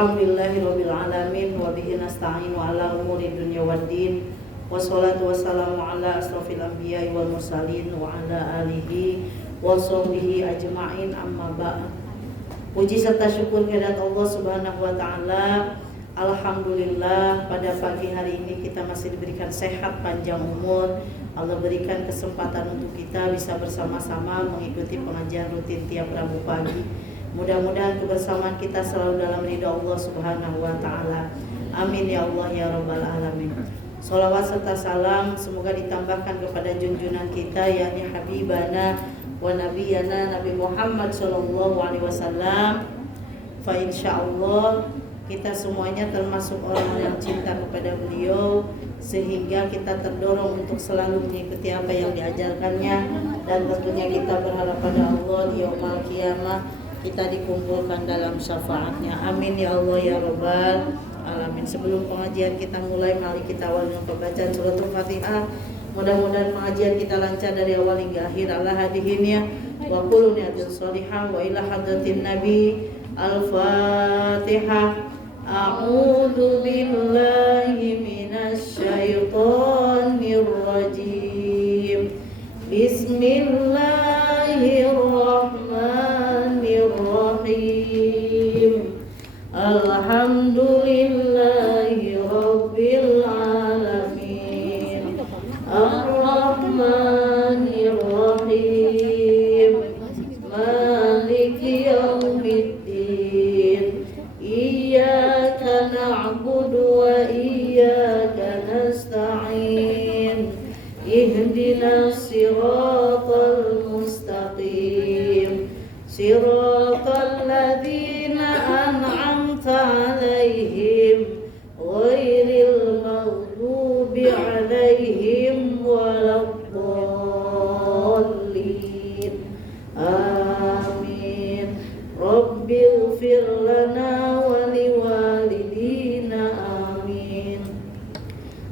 Alhamdulillahirabbil alamin wa bihi nasta'inu ala umuri dunya waddin. Wassalatu wassalamu ala asrofil anbiya'i wal mursalin wa ala alihi wa sahbihi ajma'in, amma ba'd. Puji serta syukur kehadirat Allah Subhanahu wa taala. Alhamdulillah, pada pagi hari ini kita masih diberikan sehat, panjang umur. Allah berikan kesempatan untuk kita bisa bersama-sama mengikuti pengajian rutin tiap Rabu pagi. Mudah-mudahan kebersamaan kita selalu dalam ridha Allah Subhanahu wa taala. Amin ya Allah ya rabbal alamin. Sholawat serta salam semoga ditambahkan kepada junjungan kita yakni Habibana wa Nabiyana Nabi Muhammad sallallahu alaihi wasallam. Fa insyaallah kita semuanya termasuk orang yang cinta kepada beliau, sehingga kita terdorong untuk selalu mengikuti apa yang diajarkannya, dan tentunya kita berharap pada Allah di yaumul qiyamah kita dikumpulkan dalam syafaatnya. Amin ya Allah ya rabbal alamin. Sebelum pengajian kita mulai, mari kita awali dengan pembacaan suratul Fatihah. Mudah-mudahan pengajian kita lancar dari awal hingga akhir. Allah hadihinnya wa qul niyatul sholihah wa ila hadratin nabi. Al-Fatihah. A'udzu billahi minasy syaithanir rajim. Bismillahirrahmanirrahim. Alhamdulillahi rabbil alamin. Ar-Rahmanir-Rahim. Maliki yaumiddin. Iyyaka na'budu wa iyyaka nasta'in. Ihdinas siratal mustaqim. Siratal ladzina an'amta 'alaihim ghairil maghdubi 'alaihim waladdallin. Amin. Rabbighfir lana wa liwalidina. Amin.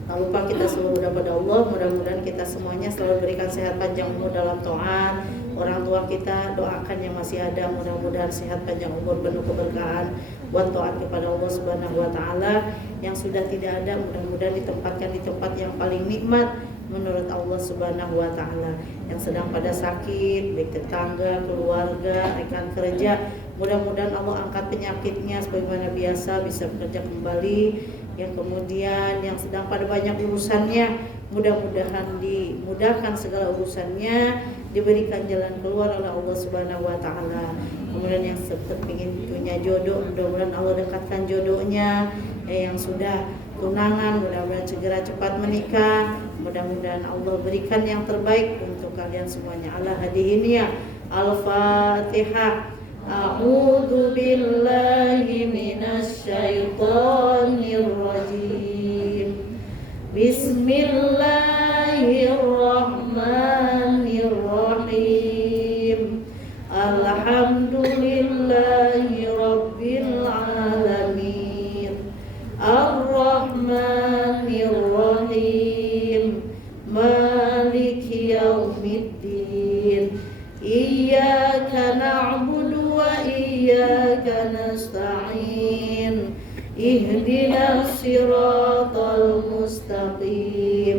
Tak lupa kita selalu berdoa pada Allah, mudah-mudahan kita semuanya selalu berikan sehat panjang umur dalam taat. Orang tua kita doakan yang masih ada, mudah-mudahan sehat panjang umur penuh keberkahan buat taat kepada Allah Subhanahu wa taala. Yang sudah tidak ada, mudah-mudahan ditempatkan di tempat yang paling nikmat menurut Allah Subhanahu wa taala. Yang sedang pada sakit, baik tetangga, keluarga, rekan kerja, mudah-mudahan Allah angkat penyakitnya sebagaimana biasa bisa bekerja kembali. Yang kemudian yang sedang pada banyak urusannya, mudah-mudahan dimudahkan segala urusannya, diberikan jalan keluar oleh Allah Subhanahu wa taala. Kemudian yang ingin punya jodoh, mudah-mudahan Allah dekatkan jodohnya. Yang sudah tunangan, mudah-mudahan segera cepat menikah. Mudah-mudahan Allah berikan yang terbaik untuk kalian semuanya. Allah hadihinnya. Al-Fatihah. A'udzu billahi minasy syaithanir rajim. Bismillahirrahmanirrahim. Alhamdulillahi rabbil alamin. Ar-Rahmanir-Rahim. Maliki yaumiddin. Iyyaka na'budu wa iyyaka nasta'in. Ihdinas siratal mustaqim.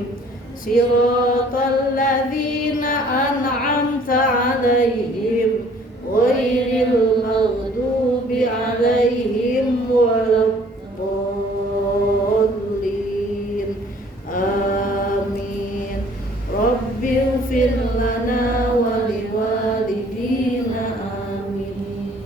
Siratal ladzina an'amta 'alaihim ghairil maghdubi 'alaihim waladdallin. Amin. Rabbighfir lana wa liwalidina. Amin.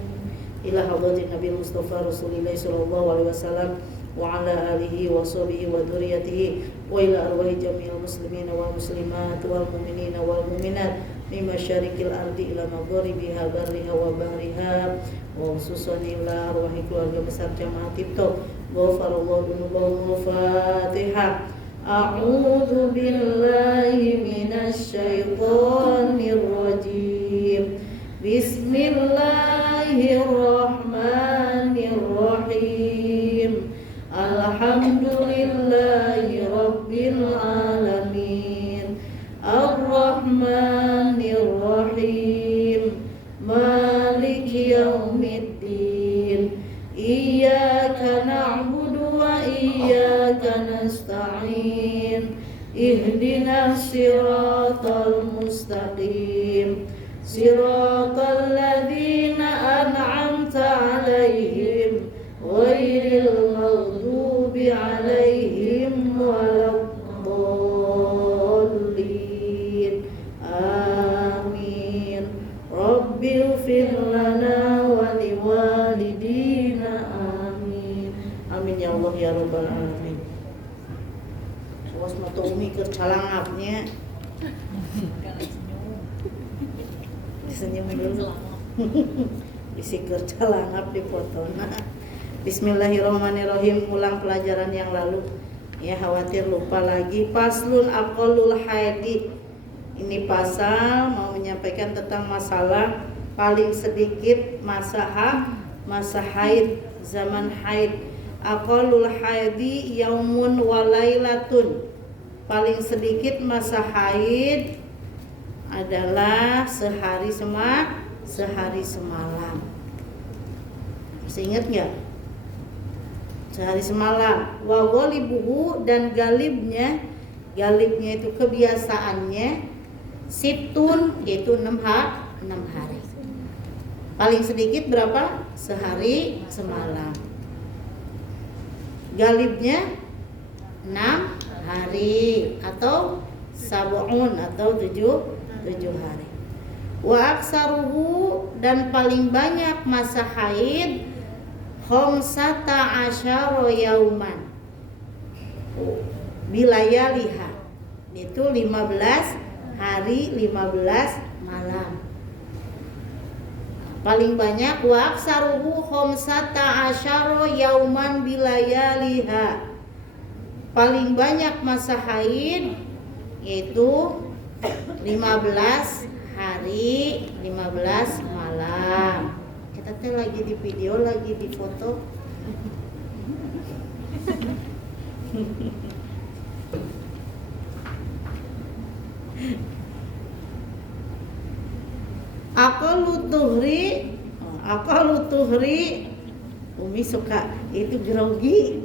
Ila hadratin Nabi Mustafa Rasulillah sallallahu alaihi wasallam wa ala alihi wa sahbihi wa dzurriyyatihi wa ila arwahi jami'il muslimin wal muslimat wal mu'minina wal mu'minat min masyariqil ardi ila magharibiha barriha wa bahriha, wa khususan ila arwahi keluarga besar jamaah Tipto. Ghafarallahu dzunubahum. Fatihah. A'udzu billahi minasy syaithanir rajim. Bismillahirrahmanirrahim. Alhamdulillahi rabbil alamin. Ar-Rahmanir-Rahim. Maliki yaumiddin. Iyyaka na'budu wa iyyaka nasta'in. Ihdinas siratal mustaqim. Siratal ladzina an'amta 'alaihim ghairil maghdubi 'alaihim waladdallin. Amin. Rabbighfir lana wa liwalidina. Amin. Amin ya Allah ya rabbal alamin. Awas mata umi keur calangapnya. Disenyum dulu. Isi keur calangap di fotona. Bismillahirrahmanirrahim. Ulang pelajaran yang lalu. Ya khawatir lupa lagi. Faslun aqallul haidi. Ini pasal mau menyampaikan tentang masalah paling sedikit masa haid, zaman haid. Aqallul haidi yaumun wa lailatun. Paling sedikit masa haid adalah sehari semalam. Masih ingat nggak? Sehari semalam. Wa ghalibuhu, dan galibnya itu kebiasaannya situn, yaitu 6 hari. Paling sedikit berapa? Sehari semalam. Galibnya 6 hari atau sab'un atau 7 hari. Wa aksaruhu, dan paling banyak masa haid khamsata asyara yauman bilayaliha, itu 15 hari 15 malam. Paling banyak wa aksaruhu khamsata asyara yauman bilayaliha, paling banyak masa haid yaitu 15 hari 15 malam. Kita teh lagi di video, lagi di foto. Aqallu tuhri Umi suka itu grogi.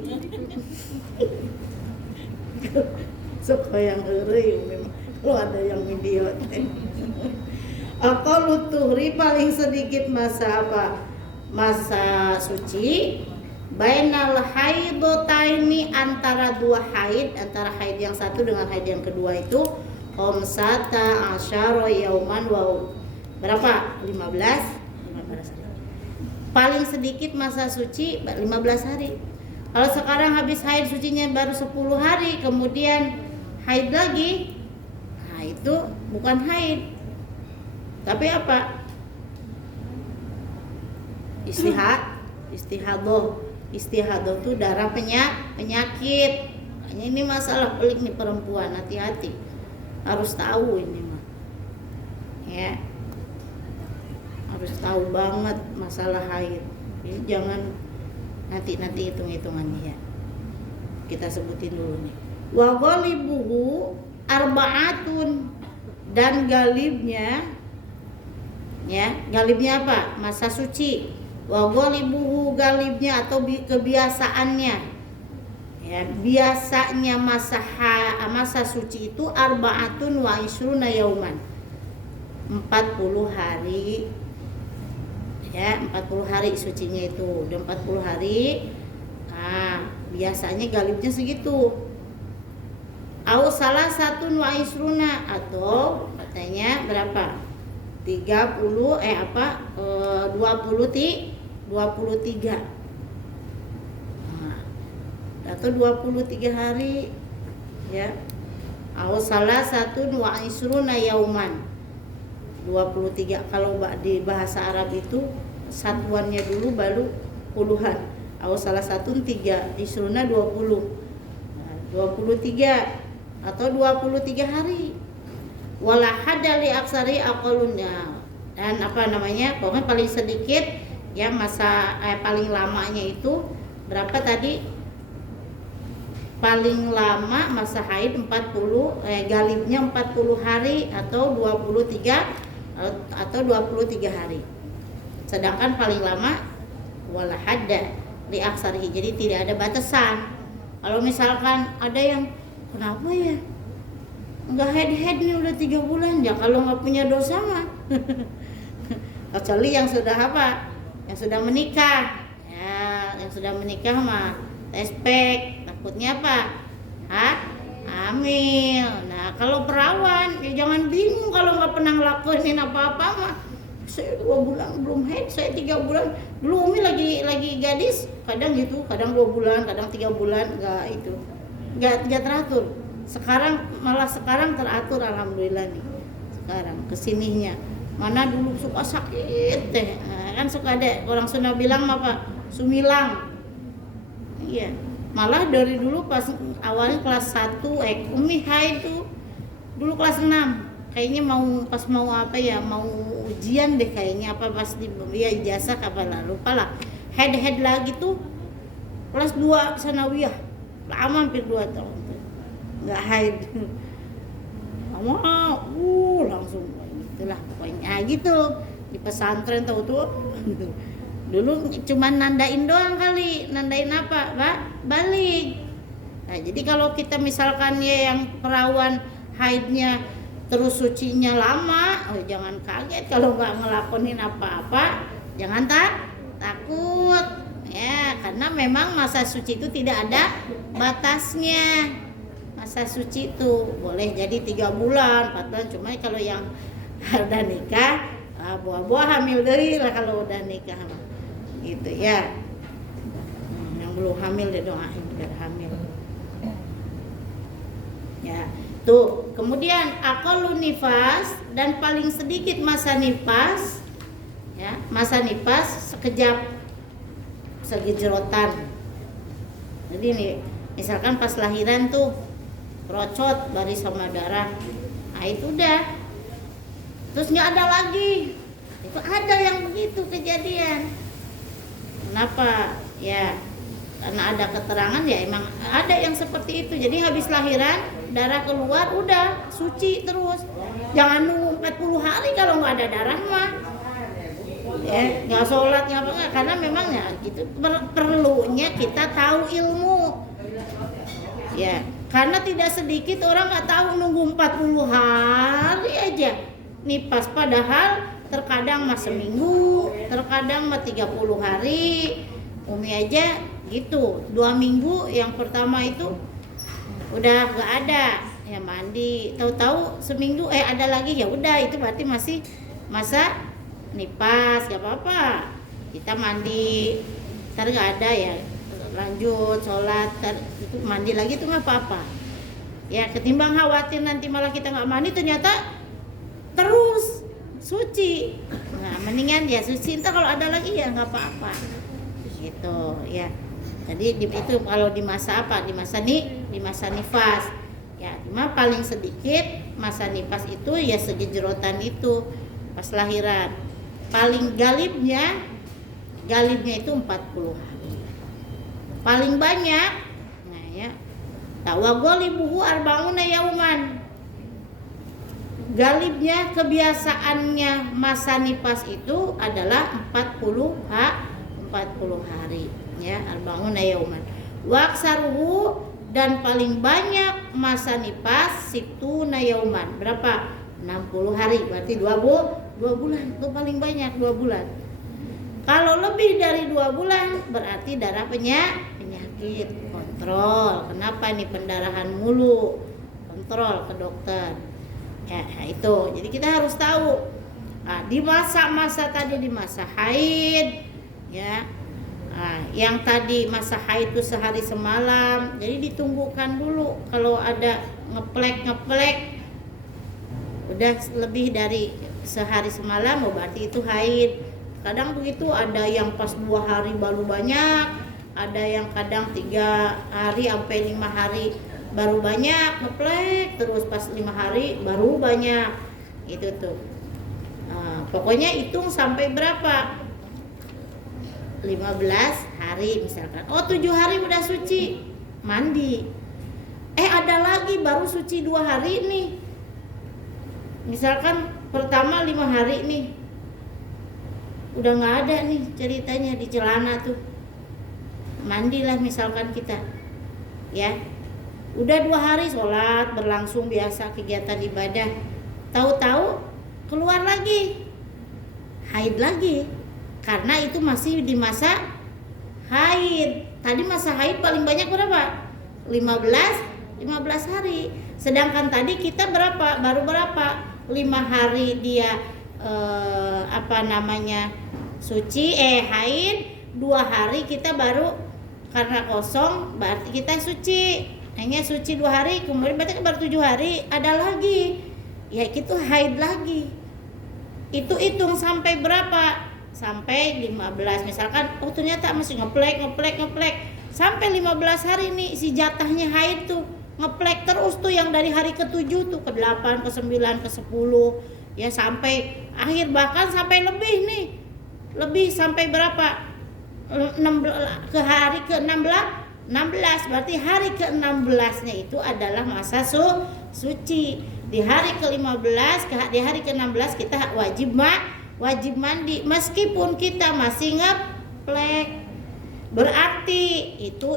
Suka yang eueuy memang. Kalau ada yang video teh. Aqallu tuhri, paling sedikit masa apa? Masa suci. Bainal haidotaini, antara dua haid, antara haid yang satu dengan haid yang kedua itu khamsata asyara yauman wa berapa? 15 hari. Paling sedikit masa suci 15 hari. Kalau sekarang habis haid sucinya baru 10 hari, kemudian haid lagi, nah itu bukan haid, tapi apa? Istihadah itu darah penyakit. Makanya ini masalah pelik nih perempuan, hati-hati, harus tahu ini mah, ya, harus tahu banget masalah haid. Ini jangan nanti hitung-hitungannya ya. Kita sebutin dulu nih. Wa ghalibuhu arba'atun, dan galibnya, ya, galibnya apa? Masa suci. Wa ghalibuhu, galibnya atau kebiasaannya, ya, biasanya masa suci itu arba'atun wa isruna yauman, 40 hari. Ya, 40 hari sucinya itu. Udah 40 hari. Nah, biasanya galibnya segitu. Au salah satu wa isruna, atau katanya berapa? 23. Nah, atau 23 hari, ya. Au salah satu wa isruna yauman, 23. Kalau di bahasa Arab itu satuannya dulu baru puluhan. Au salah satu 3, isruna 20. Nah, 23 atau 23 hari. Wala hadali aksari aqalunnya, dan apa namanya? Pokoknya paling sedikit ya masa paling lamanya itu berapa tadi? Paling lama masa haid 40, galibnya 40 hari atau 23 hari. Sedangkan paling lama wala hadda li aksarihi, jadi tidak ada batasan. Kalau misalkan ada yang kenapa ya nggak head nih udah 3 bulan, ya kalau nggak punya dosa mah kecuali yang sudah apa, yang sudah menikah ya, yang sudah menikah mah tespek, takutnya apa, hamil. Nah kalau perawan ya jangan bingung kalau nggak pernah ngelakuin apa-apa mah, saya 2 bulan belum head, saya 3 bulan. Dulu Umi lagi gadis kadang gitu, kadang 2 bulan, kadang 3 bulan, nggak teratur. Sekarang teratur, alhamdulillah nih. Sekarang kesininya, mana dulu suka sakit teh, nah, kan suka ada orang Sunda bilang apa, sumilang. Iya, malah dari dulu pas awalnya kelas 1 Umi haid tuh dulu kelas 6, kayaknya mau apa ya, mau ujian deh kayaknya, apa pas di ya ijazah apa lah, lupa lah. Head lagi tuh kelas 2 sanawiyah, lama hampir 2 tahun tuh nggak haid. Langsung itulah pokoknya gitu di pesantren tahu tuh. Dulu cuman nandain doang kali, nandain apa, Pak? Balik. Nah, jadi kalau kita misalkan ya yang perawan haidnya terus sucinya lama, jangan kaget kalau nggak ngelakonin apa-apa, jangan takut ya, karena memang masa suci itu tidak ada batasnya. Masa suci itu boleh jadi 3 bulan, 4 bulan, cuma kalau yang udah nikah buah-buah hamil dari lah kalau udah nikah gitu ya. Yang belum hamil deh doain biar hamil ya. Tuh, kemudian aqallu nifas, dan paling sedikit masa nifas ya, masa nifas sekejap, segejrotan. Jadi nih misalkan pas lahiran tuh rocot baris sama darah, nah itu udah, terus nggak ada lagi. Itu ada yang begitu kejadian. Kenapa ya, karena ada keterangan ya, emang ada yang seperti itu. Jadi habis lahiran darah keluar udah suci terus, jangan nunggu 40 hari kalau nggak ada darah mah ya, nggak sholat nggak apa, karena memang ya gitu, perlunya kita tahu ilmu ya, karena tidak sedikit orang nggak tahu, nunggu 40 hari aja nifas, padahal terkadang mah seminggu, terkadang mah 30 hari. Umi aja gitu, 2 minggu yang pertama itu udah nggak ada ya, mandi, tahu-tahu seminggu ada lagi, ya udah itu berarti masih masa nifas, nggak apa-apa, kita mandi, ntar nggak ada ya lanjut sholat, itu mandi lagi itu nggak apa-apa ya, ketimbang khawatir nanti malah kita nggak mandi ternyata terus suci. Nah mendingan ya suci, ntar kalau ada lagi ya nggak apa-apa gitu ya. Jadi itu kalau di masa apa, di masa nifas ya, cuma paling sedikit masa nifas itu ya segejrotan itu pas lahiran. Paling galibnya itu 40 hari. Paling banyak nah ya, tawagolibuhu arba'una yauman. Galibnya, kebiasaannya masa nifas itu adalah 40 hari ya, arba'una yauman. Waksaruhu, dan paling banyak masa nifas situna yauman. Berapa? 60 hari, berarti 2 bulan. Itu paling banyak 2 bulan. Kalau lebih dari 2 bulan berarti darah penyakit, kontrol. Kenapa nih pendarahan mulu? Kontrol ke dokter. Ya, itu. Jadi kita harus tahu. Nah, di masa-masa tadi, di masa haid ya. Nah, yang tadi masa haid itu sehari semalam. Jadi ditunggukan dulu. Kalau ada ngeplek udah lebih dari sehari semalam, berarti itu haid. Kadang begitu, ada yang pas 2 hari baru banyak, ada yang kadang 3 hari sampai 5 hari baru banyak, ngeplek terus pas 5 hari baru banyak. Itu tuh. Nah, pokoknya hitung sampai berapa? 15 hari misalkan. Oh 7 hari udah suci, mandi. Ada lagi baru suci 2 hari nih. Misalkan pertama 5 hari nih, udah nggak ada nih ceritanya di celana tuh. mandilah misalkan kita, ya. Udah 2 hari sholat berlangsung biasa kegiatan ibadah, tahu-tahu keluar lagi, haid lagi, karena itu masih di masa haid. Tadi masa haid paling banyak berapa? 15 hari. Sedangkan tadi kita baru berapa? 5 hari dia suci haid, 2 hari kita baru karena kosong, berarti kita suci. Hanya suci 2 hari, kemudian berarti baru 7 hari ada lagi, ya itu haid lagi. Itu hitung sampai berapa? Sampai 15. Misalkan ternyata masih ngeplek sampai 15 hari nih si jatahnya haid tuh, ngeplek terus tuh, yang dari hari ke-7 tuh, ke-8, ke-9, ke-10, ya sampai akhir, bahkan sampai lebih sampai berapa? 16, ke hari ke-16, berarti hari ke-16-nya itu adalah masa suci. Di hari ke-15, di hari ke-16 kita wajib mandi meskipun kita masih ngeplek. Berarti itu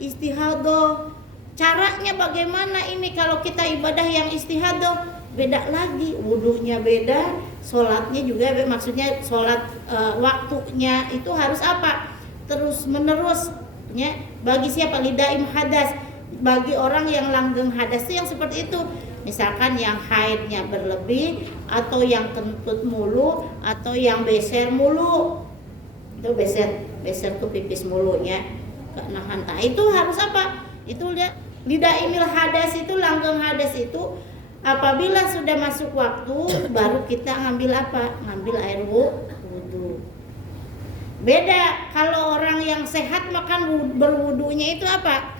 istihadah. Caranya bagaimana ini kalau kita ibadah yang istihadah? Beda lagi, wudunya beda, sholatnya juga maksudnya sholat waktunya itu harus apa? Terus menerus, ya. Bagi siapa? Lidaim hadas, bagi orang yang langgeng hadas itu yang seperti itu. Misalkan yang haidnya berlebih, atau yang kentut mulu, atau yang beser mulu. Itu beser tuh pipis mulunya, kenahan. Itu harus apa? Itu lidaimil hadas itu, langgeng hadas itu apabila sudah masuk waktu baru kita ngambil apa? Ngambil air wudu. Beda kalau orang yang sehat makan berwudunya itu apa?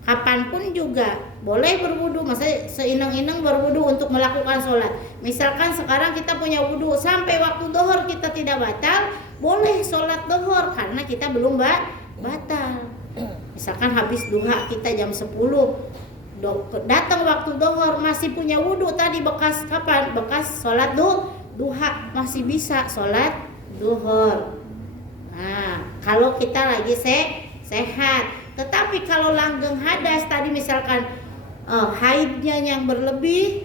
Kapanpun juga boleh berwudu, maksudnya seinang-inang berwudu untuk melakukan sholat. Misalkan sekarang kita punya wudu sampai waktu dohor kita tidak batal, boleh sholat dohor karena kita belum batal. Misalkan habis duha kita jam 10, datang waktu dohor masih punya wudu tadi, bekas kapan? Bekas sholat duha, masih bisa sholat duhur. Nah, kalau kita lagi sehat. Tetapi kalau langgeng hadas tadi, misalkan haidnya yang lebih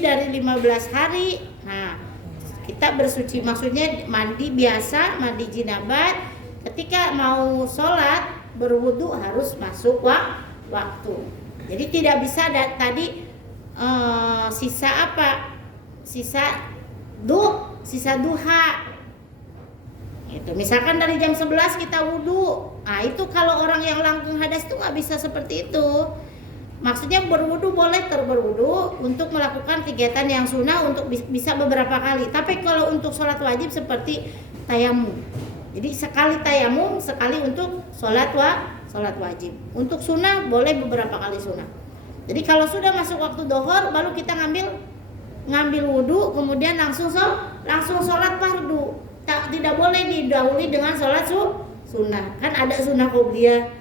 dari 15 hari, nah kita bersuci, maksudnya mandi biasa, mandi jinabat. Ketika mau sholat berwudu harus masuk waktu. Jadi tidak bisa tadi sisa apa? Sisa duha. Itu misalkan dari jam 11 kita wudu. Nah, itu kalau orang yang langgeng hadas itu nggak bisa seperti itu. Maksudnya berwudu boleh berwudu untuk melakukan kegiatan yang sunnah, untuk bisa beberapa kali. Tapi kalau untuk sholat wajib seperti tayamum. Jadi sekali tayamum, sekali untuk sholat wajib. Untuk sunnah boleh beberapa kali sunnah. Jadi kalau sudah masuk waktu dohor baru kita ngambil wudu, kemudian langsung sholat fardu. Tidak boleh didahului dengan sholat sunnah. Kan ada sunnah qobliyah.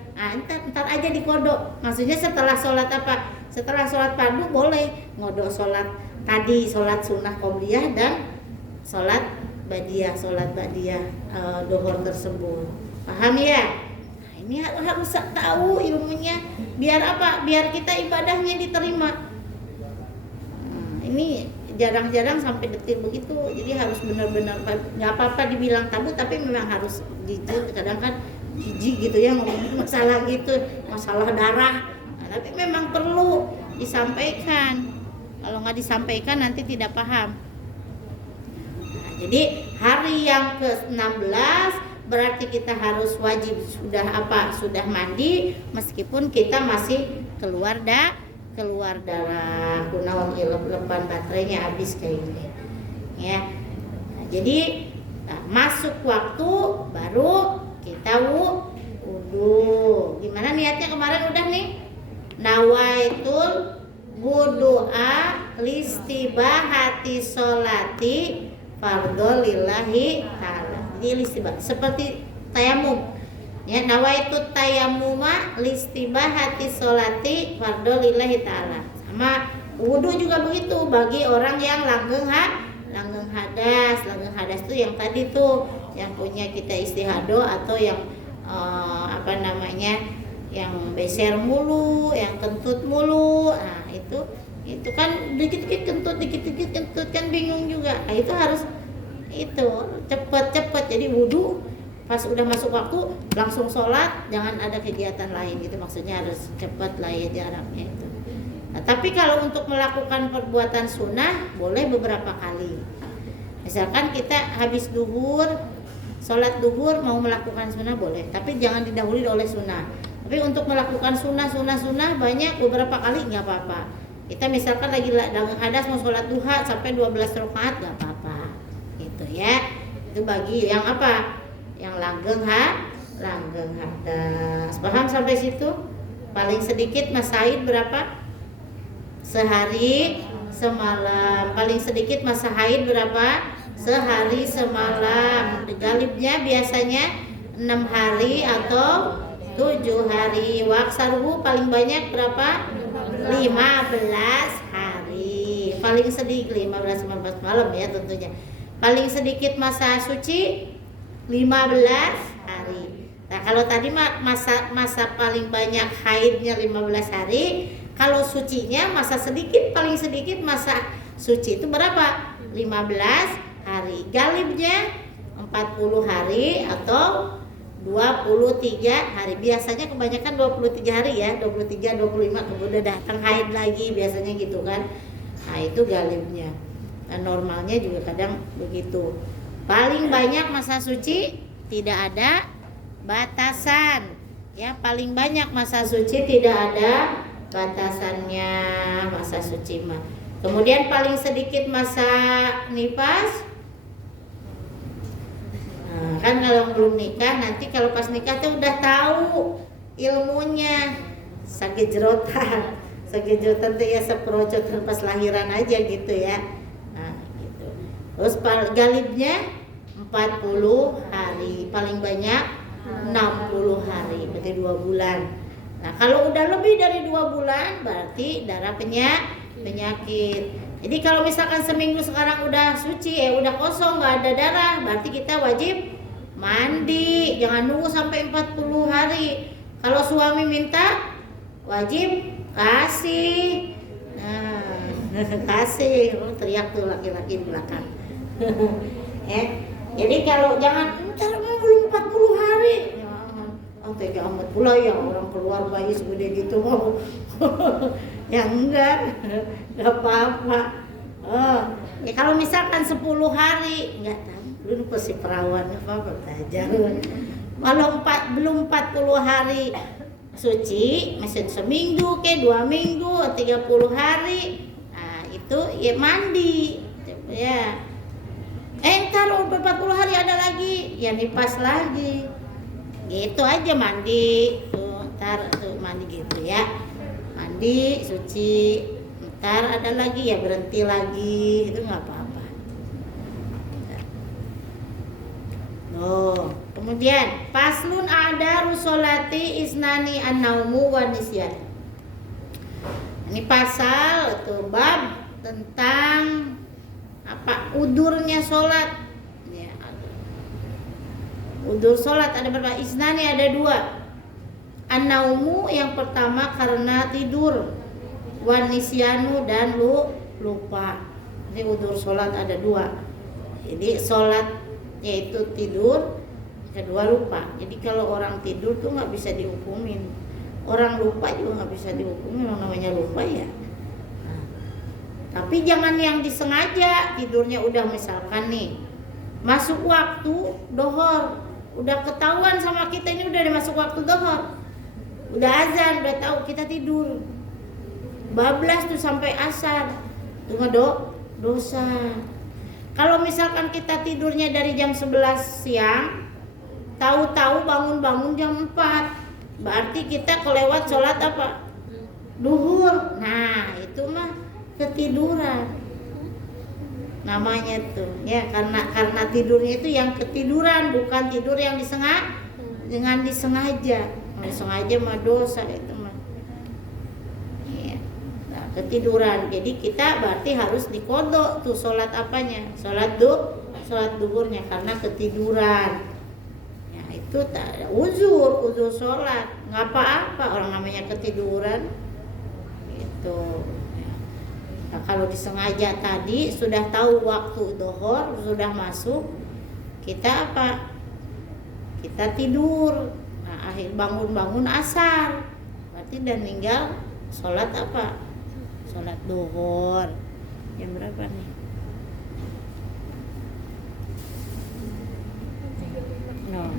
Ntar aja dikodok. Maksudnya setelah sholat apa? Setelah sholat fardu boleh ngodok sholat tadi, sholat sunnah qobliyah dan sholat badiah dohor tersebut. Paham ya? Nah, ini harus tahu ilmunya. Biar apa? Biar kita ibadahnya diterima. Ini jarang-jarang sampai detil begitu, jadi harus benar-benar, nggak apa-apa dibilang tabu, tapi memang harus jujur. Kadang kan jijik gitu ya ngomongin masalah gitu, masalah darah. Nah, tapi memang perlu disampaikan. Kalau nggak disampaikan nanti tidak paham. Nah, jadi hari yang ke-16 berarti kita harus wajib sudah mandi meskipun kita masih keluar darah, kunaon lepan baterainya habis kayak gini ya. Nah, jadi masuk waktu baru kita wudu. Gimana niatnya kemarin udah nih? Nawaitul wudu'a listibahati sholati fardhu lillahi ta'ala. Jadi listibah seperti tayamum. Ya, nawaitut tayammuma listibahati sholati fardhu lillahi ta'ala. Sama wudu juga begitu bagi orang yang langgeng hadas. Langgeng hadas itu yang tadi tuh yang punya kita istihadah atau yang apa namanya, yang beser mulu, yang kentut mulu. Nah itu kan dikit-dikit kentut kan bingung juga. Nah, itu harus itu cepet. Jadi wudhu pas udah masuk waktu langsung sholat, jangan ada kegiatan lain gitu, maksudnya harus cepat lah ya jaraknya itu. Nah, tapi kalau untuk melakukan perbuatan sunnah boleh beberapa kali. Misalkan kita habis duhur, sholat duhur mau melakukan sunnah boleh, tapi jangan didahului oleh sunnah. Tapi untuk melakukan sunnah banyak beberapa kali nggak apa-apa. Kita misalkan lagi dagang hadas mau sholat duha sampai 12 rakaat nggak apa-apa, gitu ya. Itu bagi yang apa? Yang langgeng hadas. Paham sampai situ? Paling sedikit Mas Said berapa? Sehari semalam. Paling sedikit Mas Said berapa? Sehari semalam. Galibnya biasanya 6 hari atau 7 hari. Waksaruhu paling banyak berapa? 15 hari. Paling sedikit 15 malam ya tentunya. Paling sedikit masa suci 15 hari. Nah, kalau tadi masa paling banyak haidnya 15 hari, kalau sucinya masa sedikit, paling sedikit masa suci itu berapa? 15 hari. Galibnya 40 hari atau 23 hari. Biasanya kebanyakan 23 hari ya, 23 25 kemudian datang haid lagi biasanya gitu kan. Nah, itu galibnya. Dan normalnya juga kadang begitu. Paling banyak masa suci tidak ada batasan. Ya, paling banyak masa suci tidak ada batasannya masa suci mah. Kemudian paling sedikit masa nifas. Nah, kan kalau belum nikah, nanti kalau pas nikah tuh udah tahu ilmunya. Sagejrotan tuh ya seprocotan pas lahiran aja gitu ya. Nah, gitu. Terus galibnya 40 hari, paling banyak 60 hari, berarti 2 bulan. Nah, kalau udah lebih dari 2 bulan berarti darah penyakit. Jadi kalau misalkan seminggu sekarang udah suci, udah kosong, nggak ada darah, berarti kita wajib mandi. Jangan nunggu sampai 40 hari. Kalau suami minta, wajib kasih. Nah, kasih. Teriak tuh laki-laki di belakang. Jadi kalau jangan belum 40 hari. Tega amat pula ya orang keluar bayi segede gitu mau. Ya enggak apa-apa. Kalau misalkan 10 hari enggak tahu, dulu pasti perawan apa belajar. Kalau belum 40 hari suci, masih seminggu ke 2 minggu, 30 hari. Nah, itu ya mandi. Ya. Ntar udah 40 hari ada lagi, ya nifas lagi. Gitu aja mandi. Ntar tuh mandi gitu ya. Mandi, suci. Ntar ada lagi ya berhenti lagi. Itu enggak apa-apa. Kemudian faslun ada rusolati isnani an-naumu wa nisyan. Ini pasal atau bab tentang apa udurnya sholat ya, udur sholat ada berapa? Isnani ada 2. An-naumu yang pertama karena tidur, wan nisyanu dan lupa. Ini udur sholat ada 2. Jadi sholat yaitu tidur, kedua lupa. Jadi kalau orang tidur tuh nggak bisa dihukumin, orang lupa juga nggak bisa dihukumin, orang namanya lupa ya. Tapi jangan yang disengaja, tidurnya udah misalkan nih masuk waktu dohor, udah ketahuan sama kita ini udah masuk waktu dohor, udah azan, udah tahu kita tidur, bablas tuh sampai asar, itu dosa. Kalau misalkan kita tidurnya dari jam 11 siang, tahu-tahu bangun-bangun jam 4, berarti kita kelewat sholat apa? Duhur. Nah itu mah ketiduran namanya tuh ya, karena tidurnya itu yang ketiduran, bukan tidur yang disengaja. Disengaja mah dosa itu mah ya. Nah, ketiduran, jadi kita berarti harus dikodok tuh sholat apanya, sholat duhurnya karena ketiduran ya. itu tak ada uzur sholat, nggak apa-apa, orang namanya ketiduran itu. Nah, kalau disengaja tadi sudah tahu waktu dhuhur sudah masuk, kita apa? Kita tidur. Nah, akhir bangun asar, berarti dan meninggal sholat apa? Sholat dhuhur. Jam berapa nih? No.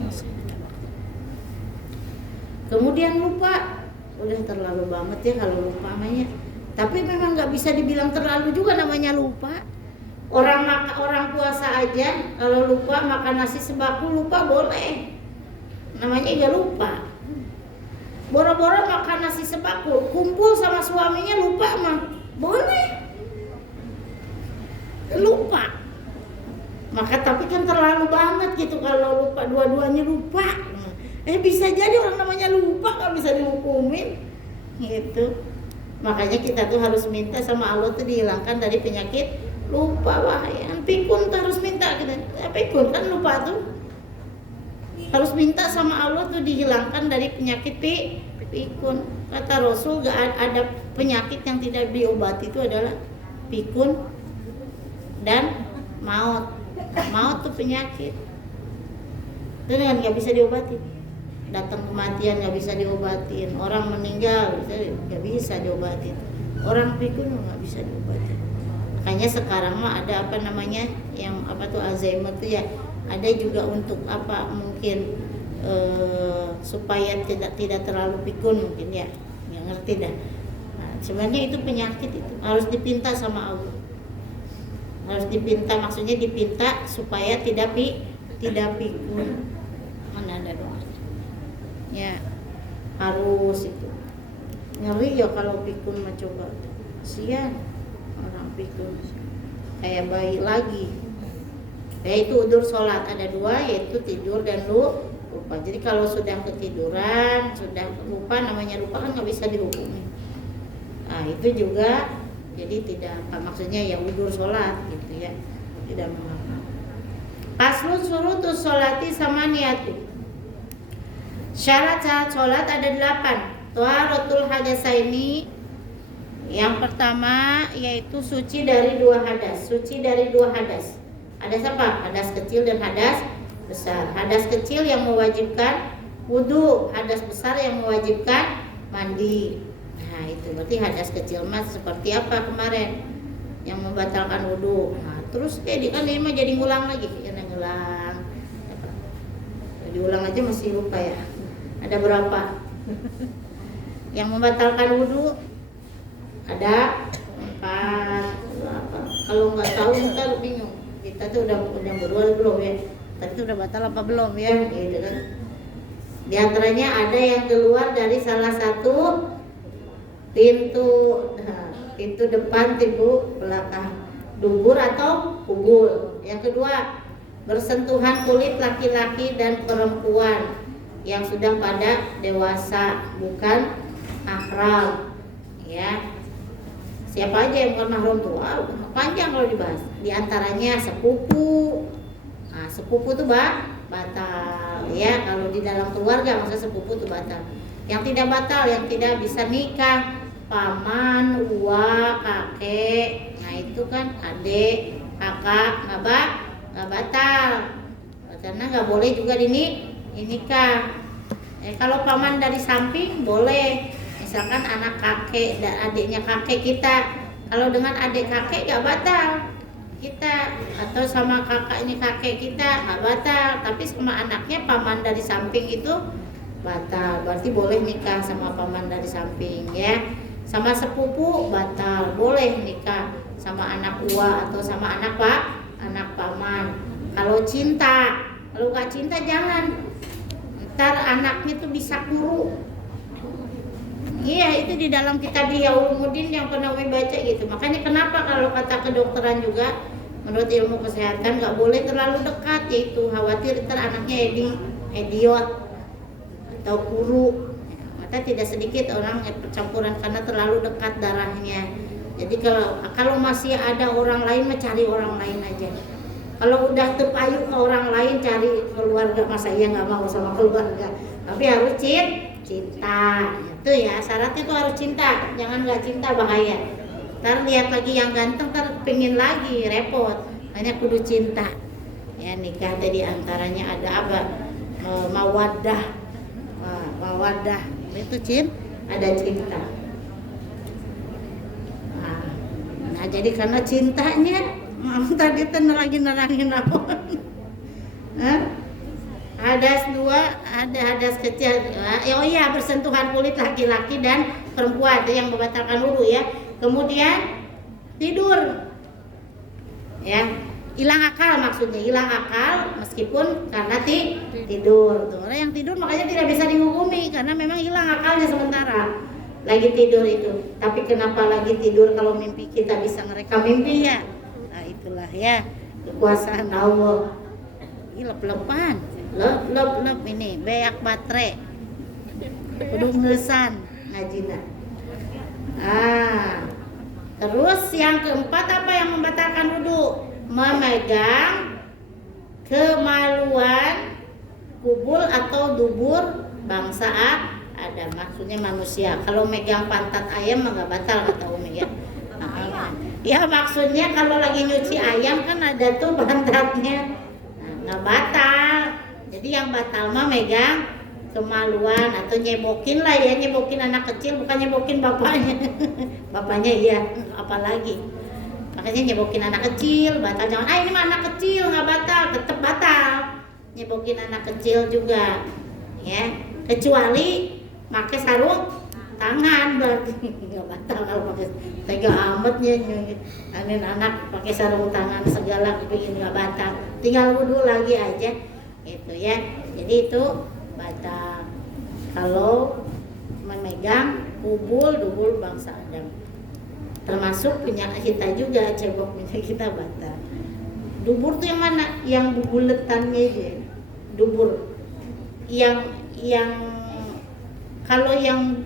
Kemudian lupa, udah terlalu banget ya kalau lupa namanya. Tapi memang nggak bisa dibilang terlalu juga namanya lupa. Orang puasa aja kalau lupa makan nasi sebaku lupa boleh, namanya juga lupa. Boro-boro makan nasi sebaku, kumpul sama suaminya lupa mah boleh, lupa. Maka tapi kan terlalu banget gitu kalau lupa, dua-duanya lupa. Bisa jadi orang namanya lupa nggak bisa dihukumin gitu. Makanya kita tuh harus minta sama Allah tuh dihilangkan dari penyakit lupa. Wah ya, pikun tuh harus minta gitu. Pikun kan lupa tuh harus minta sama Allah tuh dihilangkan dari penyakit pikun. Kata Rasul gak ada penyakit yang tidak diobati, itu adalah pikun dan maut. Maut tuh penyakit itu kan gak bisa diobati. Datang kematian gak bisa diobatin, orang meninggal gak bisa diobatin, orang pikun gak bisa diobatin. Makanya sekarang mah ada apa namanya yang apa tuh Alzheimer tuh ya, ada juga untuk apa mungkin supaya tidak terlalu pikun mungkin ya, nggak ngerti dah. Nah, sebenarnya itu penyakit, itu harus dipinta sama Allah, harus dipinta, maksudnya dipinta supaya tidak pikun. Mana ada doa ya, harus itu. Ngeri ya kalau pikun mah, coba kasihan orang pikun kayak bayi lagi. Yaitu udzur sholat ada dua, yaitu tidur dan lupa. Jadi kalau sudah ketiduran, sudah lupa, namanya lupa kan nggak bisa dihukumi. Nah itu juga jadi tidak apa, maksudnya ya udzur sholat gitu ya, tidak mengapa. Paslun surutus sholati sama niatu. Syarat-syarat sholat ada 8. Thaharatul hadasaini. Yang pertama yaitu suci dari 2 hadas. Suci dari 2 hadas. Hadas apa? Hadas kecil dan hadas besar. Hadas kecil yang mewajibkan wudu, hadas besar yang mewajibkan mandi. Nah itu berarti hadas kecil mas seperti apa kemarin yang membatalkan wudu. Nah terus kan ini mah jadi ngulang lagi, karena ngulang. Diulang aja masih lupa ya. Ada berapa? Yang membatalkan wudu ada 4. Kalau nggak tahu kita bingung. Kita tuh udah berdua belum ya? Tadi tuh udah batal apa belum ya? Gitu kan. Di antaranya ada yang keluar dari salah satu pintu, pintu depan, pintu belakang, dubur atau kubul. Yang kedua, bersentuhan kulit laki-laki dan perempuan yang sudah pada dewasa, bukan mahram ya. Siapa aja yang bukan mahram tuh? Panjang kalau dibahas. Di antaranya sepupu. Nah, sepupu tuh batal ya, kalau di dalam keluarga masa sepupu tuh batal. Yang tidak batal, yang tidak bisa nikah, paman, uwa, kakek. Nah itu kan adik, kakak, nggak batal karena nggak boleh juga dinikah. Kalau paman dari samping boleh, misalkan anak kakek dan adiknya kakek kita. Kalau dengan adik kakek nggak batal kita, atau sama kakaknya kakek kita nggak batal, tapi sama anaknya paman dari samping itu batal. Berarti boleh nikah sama paman dari samping ya. Sama sepupu batal, boleh nikah sama anak uwa atau sama anak paman. Kalau cinta, kalau nggak cinta jangan. Ntar anaknya tuh bisa kuru. Iya, itu di dalam kitab Ulumuddin yang pernah Umi baca gitu. Makanya kenapa kalau kata kedokteran juga, menurut ilmu kesehatan nggak boleh terlalu dekat, yaitu khawatir ntar anaknya idiot atau kuru. Maka tidak sedikit orang yang percampuran karena terlalu dekat darahnya. Jadi kalau masih ada orang lain, mencari orang lain aja. Kalau udah terpayu ke orang lain cari keluarga, masa iya nggak mau sama keluarga, tapi harus cinta. Itu ya syaratnya tuh harus cinta, jangan nggak cinta bahaya. Ntar lihat lagi yang ganteng, ntar pengen lagi repot. Hanya kudu cinta. Ya nikah tadi antaranya ada apa? Mawaddah. Mawaddah itu ada cinta. Nah jadi karena cintanya, tadi nerangin apa? Hadas 2, ada hadas kecil. Oh iya, bersentuhan kulit laki-laki dan perempuan itu yang membatalkan wudu ya. Kemudian tidur. Ya, hilang akal maksudnya, hilang akal meskipun karena tidur. Tuh, orang yang tidur makanya tidak bisa dihukumi karena memang hilang akalnya sementara lagi tidur itu. Tapi kenapa lagi tidur kalau mimpi kita bisa ngerekam mimpi ya? Nah, itulah ya kekuasaan Allah. Ini lep-lepan. Lep ini beak baterai. Kudu ngesan ngajina. Terus yang keempat apa yang membatalkan wudu? Memegang kemaluan kubul atau dubur bangsa ada, maksudnya manusia. Kalau megang pantat ayam mah nggak batal kata Umi ya. Ya maksudnya kalau lagi nyuci ayam kan ada tuh pantatnya, nggak batal. Jadi yang batal mah megang kemaluan atau nyebokin lah ya, nyebokin anak kecil bukan nyebokin bapaknya. Bapaknya iya, apalagi. Makanya nyebokin anak kecil batal, jangan ini mah anak kecil nggak batal, tetap batal. Nyebokin anak kecil juga, ya kecuali pakai sarung tangan berarti nggak batal. Kalau pakai tega amatnya angin anak pakai sarung tangan segala bikin nggak batal, tinggal wudu lagi aja itu ya. Jadi itu batal kalau memegang dubur bangsa Adam, termasuk punya kita juga, cebok punya kita batal. Dubur tuh yang mana? Yang buletannya aja dubur, yang kalau yang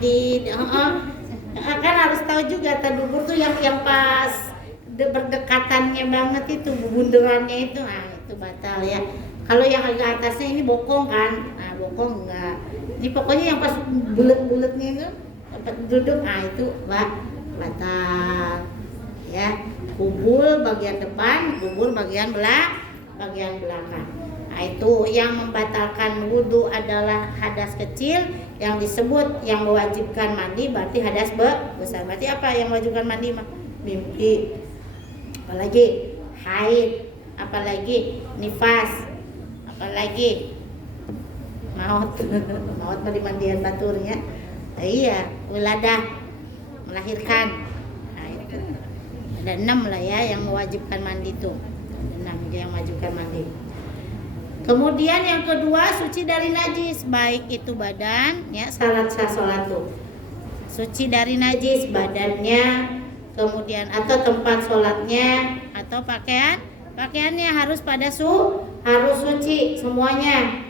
di kan harus tahu juga dubur tuh yang pas berdekatannya banget itu, bunderannya itu, itu batal ya. Kalau yang agak atasnya ini bokong kan, bokong enggak. Ini pokoknya yang pas bulet-buletnya itu tempat duduk, itu batal ya. Kubul bagian depan, dubur bagian belakang. Itu yang membatalkan wudu adalah hadas kecil yang disebut yang mewajibkan mandi, berarti hadas besar. Berarti apa yang mewajibkan mandi? Mimpi, apalagi haid, apalagi nifas, apalagi maut mah dimandian baturnya. Iya, wuladah, melahirkan. Itu ada 6 lah ya yang mewajibkan mandi tuh. 6 yang mewajibkan mandi. Kemudian yang kedua, suci dari najis, baik itu badan ya, syarat sah salat tuh. Suci dari najis badannya, kemudian atau tempat sholatnya atau pakaiannya harus harus suci semuanya.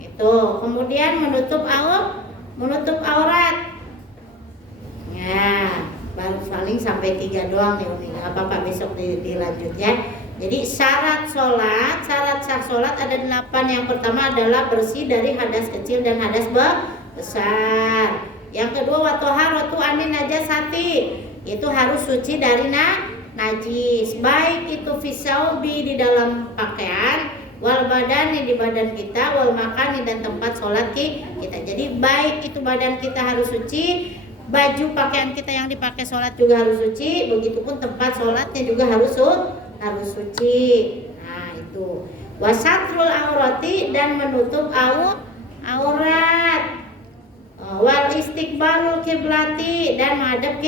Itu. Kemudian menutup aurat. Ya, baru paling sampai 3 doang nih Umi. Enggak apa-apa, besok dilanjut ya. Jadi syarat sah sholat ada 8. Yang pertama adalah bersih dari hadas kecil dan hadas besar. Yang kedua watoharatu anin najasati, itu harus suci dari najis, baik itu fisaubi di dalam pakaian, wal badani di badan kita, wal makani dan tempat sholat kita. Jadi baik itu badan kita harus suci, baju pakaian kita yang dipakai sholat juga harus suci, begitupun tempat sholatnya juga harus suci. Nah itu wasatrul aurati dan menutup aurat, wal istiqbalul kiblati dan madhab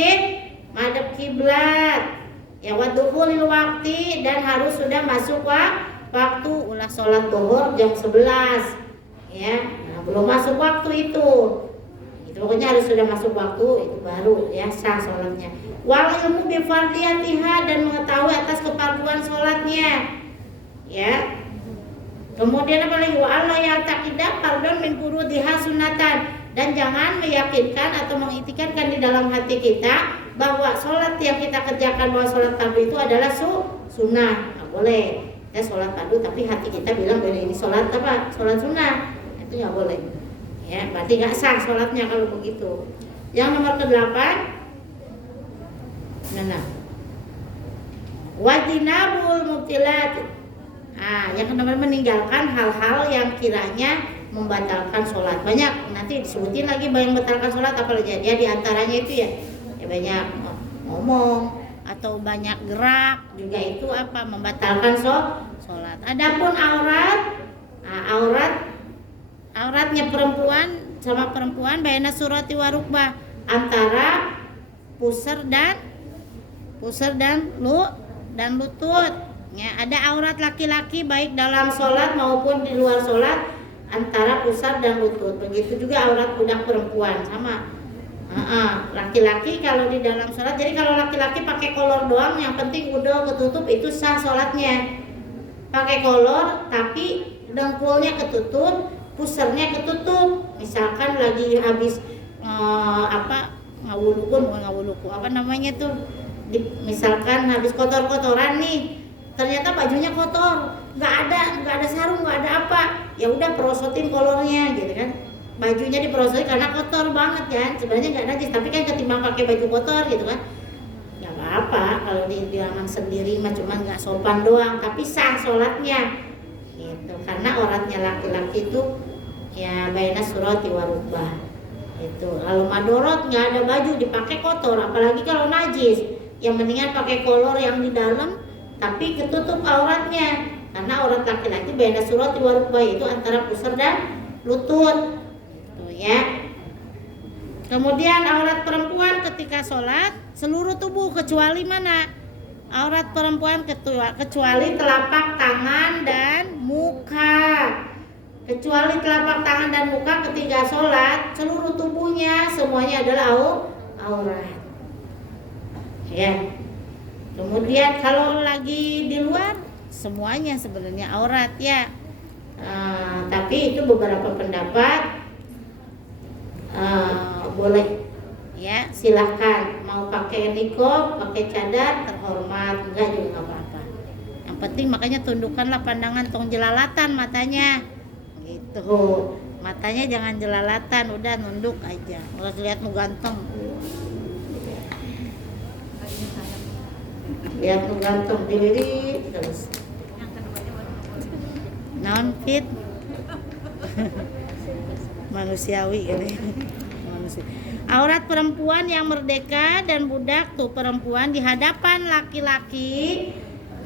kiblat, ya wadukhulil waktu dan harus sudah masuk waktu. Ulah sholat zuhur jam 11 ya, belum masuk waktu itu pokoknya harus sudah masuk waktu, itu baru ya sah sholatnya. Wal ilmu bifardiyatiha dan mengetahui atas kefarduan sholatnya ya. Kemudian apa lagi? Wa Allah ya taqidah fardun min furudiha sunatan, dan jangan meyakinkan atau mengitikadkan di dalam hati kita bahwa sholat yang kita kerjakan, bahwa sholat fardu itu adalah sunnah, nggak boleh. Kita sholat fardu tapi hati kita bilang ini sholat apa? Sholat sunnah, itu nggak boleh. Ya, berarti nggak sah sholatnya kalau begitu. Yang nomor ke-8, wajinabul mubtilat. Yang kedua meninggalkan hal-hal yang kiranya membatalkan sholat. Banyak nanti disebutin lagi yang membatalkan sholat apa aja. Dia diantaranya itu ya banyak ngomong atau banyak gerak juga itu apa membatalkan sholat. Adapun auratnya perempuan sama perempuan baina surati warukbah antara pusar dan lutut. Ya, ada aurat laki-laki baik dalam sholat maupun di luar sholat antara pusar dan lutut. Begitu juga aurat budak perempuan sama. Laki-laki kalau di dalam sholat, jadi kalau laki-laki pakai kolor doang, yang penting udah ketutup itu sah sholatnya. Pakai kolor tapi dengkulnya ketutup, pusarnya ketutup. Misalkan lagi habis ngawuluku apa namanya tuh? Misalkan habis kotor-kotoran nih, ternyata bajunya kotor, nggak ada sarung, nggak ada apa, ya udah perosotin kolornya gitu kan. Bajunya diperosotin karena kotor banget kan, sebenarnya nggak najis tapi kan ketimbang pakai baju kotor gitu kan, nggak apa-apa kalau di ruangan sendiri mah cuman nggak sopan doang tapi sah sholatnya gitu. Karena auratnya laki-laki itu ya baina surati warubah itu. Kalau madorot nggak ada baju dipakai kotor, apalagi kalau najis, yang mendingan pakai kolor yang di dalam tapi ketutup auratnya. Karena aurat laki-laki baina surati warubah itu antara pusar dan lutut. Ya. Kemudian aurat perempuan ketika sholat seluruh tubuh kecuali mana? Aurat perempuan kecuali telapak tangan dan muka. Kecuali telapak tangan dan muka ketika sholat seluruh tubuhnya semuanya adalah aurat. Ya. Kemudian kalau lagi di luar semuanya sebenarnya aurat ya. Tapi itu beberapa pendapat. Boleh ya, silahkan mau pakai niqab, pakai cadar terhormat, enggak juga nggak apa-apa. Yang penting makanya tundukkanlah pandangan, tong jelalatan matanya gitu, matanya jangan jelalatan, udah nunduk aja, nggak lihat mau ganteng, lihat mau ganteng dilirik terus non fit manusiawi gitu. Aurat perempuan yang merdeka dan budak tuh perempuan di hadapan laki-laki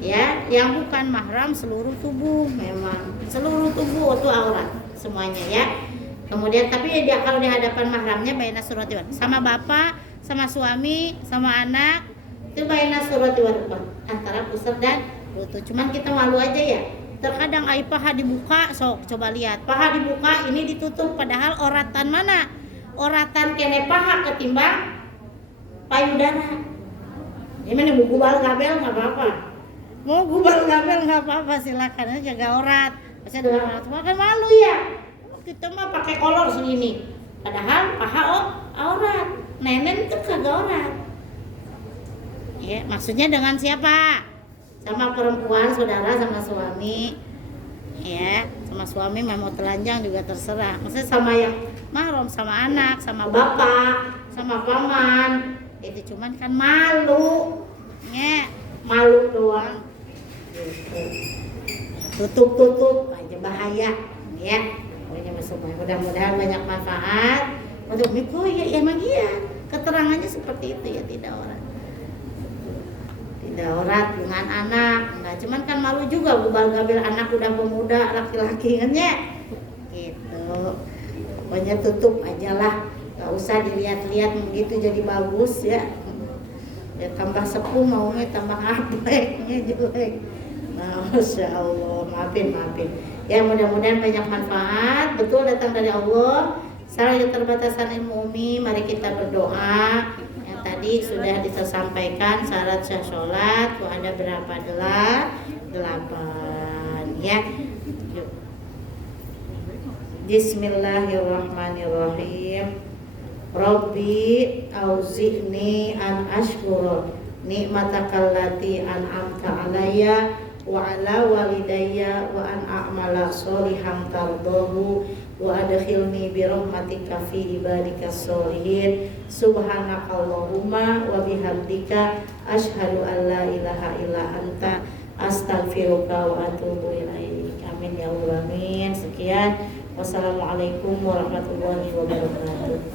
ya, yang bukan mahram seluruh tubuh, memang seluruh tubuh itu aurat semuanya ya. Kemudian tapi dia kalau di hadapan mahramnya baina surati warubah, sama bapak, sama suami, sama anak itu baina surati warubah antara pusar dan lutut. Cuman kita malu aja ya. Terkadang paha dibuka, sok coba lihat paha dibuka ini ditutup, padahal oratan mana? Oratan kene paha ketimbang payudara. Gimana mau gubal gabel nggak apa-apa, mau gubal gabel nggak apa-apa, silakan aja jaga aurat. Pasti ada orang tua kan malu ya, kita mah pakai kolor segini, padahal paha aurat, nenek itu kagak aurat. Ya maksudnya dengan siapa? Sama perempuan, saudara, sama suami ya, sama suami mau telanjang juga terserah. Maksudnya sama yang mahram, sama anak, sama bapak, sama paman itu cuman kan malu ya, malu doang gitu. Tutup aja bahaya ya. Pokoknya mudah-mudahan banyak manfaat untuk Miko ya, emang iya keterangannya seperti itu ya, tidak aurat dengan anak, nggak cuman kan malu juga gubal gabel anak udah pemuda laki-laki kan ya gitu. Pokoknya tutup aja lah, nggak usah dilihat-lihat begitu jadi bagus ya. Ya tambah sepuh maunya tambah ableknya jelek. Nah, Masya Allah, maafin ya, mudah-mudahan banyak manfaat, betul datang dari Allah. Salah keterbatasan ilmu umi, mari kita berdoa. Tadi sudah disampaikan syarat sah sholat tuh ada berapa? 8 ya. Yuk. Bismillahirrahmanirrahim. Rabbi auzi'ni an ashkura ni'matakallati an'amta alayya wa ala walidayya wa an a'mala sholihan tardahu wa adkhilni bi rahmatika fi ibadikas sholihin. Subhanakallahumma wa bihamdika asyhadu an la ilaha illa anta astaghfiruka wa atubu ilaik. Amin ya Allah, amin. Sekian, wassalamualaikum warahmatullahi wabarakatuh.